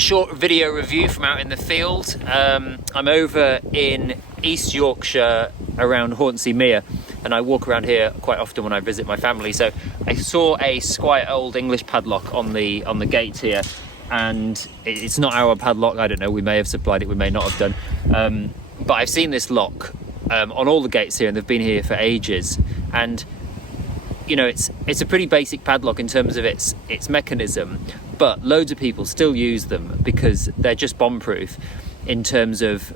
short video review from out in the field. I'm over in East Yorkshire around Hornsey Mere, and I walk around here quite often when I visit my family. So I saw a Squire Old English padlock on the gate here, and it's not our padlock. I don't know, we may have supplied it, we may not have done, but I've seen this lock on all the gates here, and they've been here for ages. And you know, it's a pretty basic padlock in terms of its mechanism, but loads of people still use them because they're just bomb-proof in terms of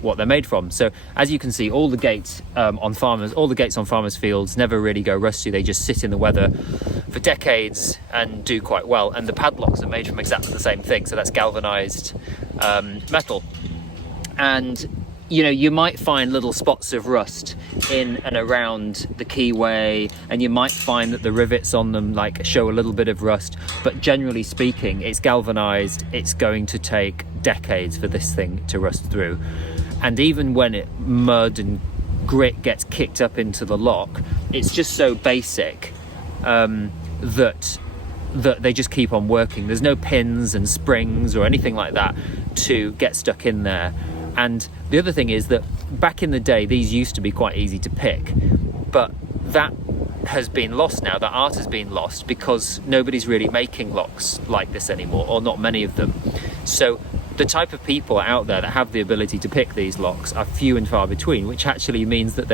what they're made from. So as you can see, all the gates on farmers' fields never really go rusty. They just sit in the weather for decades and do quite well. And the padlocks are made from exactly the same thing. So that's galvanized metal. And you know, you might find little spots of rust in and around the keyway, and you might find that the rivets on them like show a little bit of rust, but generally speaking, it's galvanized. It's going to take decades for this thing to rust through. And even when mud and grit gets kicked up into the lock, it's just so basic that they just keep on working. There's no pins and springs or anything like that to get stuck in there. And the other thing is that back in the day, these used to be quite easy to pick, but that has been lost now. That art has been lost because nobody's really making locks like this anymore, or not many of them. So the type of people out there that have the ability to pick these locks are few and far between, which actually means that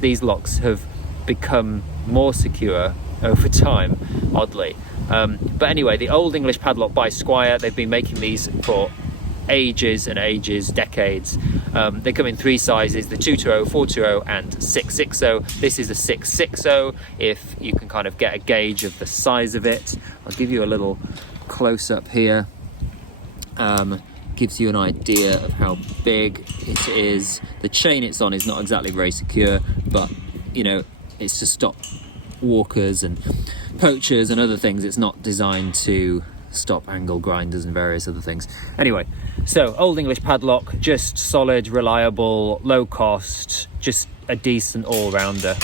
these locks have become more secure over time, oddly. But anyway, the Old English Padlock by Squire, they've been making these for ages and ages, decades. They come in three sizes: the 220, 420 and 660. This is a 660, if you can kind of get a gauge of the size of it. I'll give you a little close-up here. Gives you an idea of how big it is. The chain it's on is not exactly very secure, but you know, it's to stop walkers and poachers and other things. It's not designed to stop angle grinders and various other things. Anyway, so Old English Padlock, just solid, reliable, low cost, just a decent all-rounder.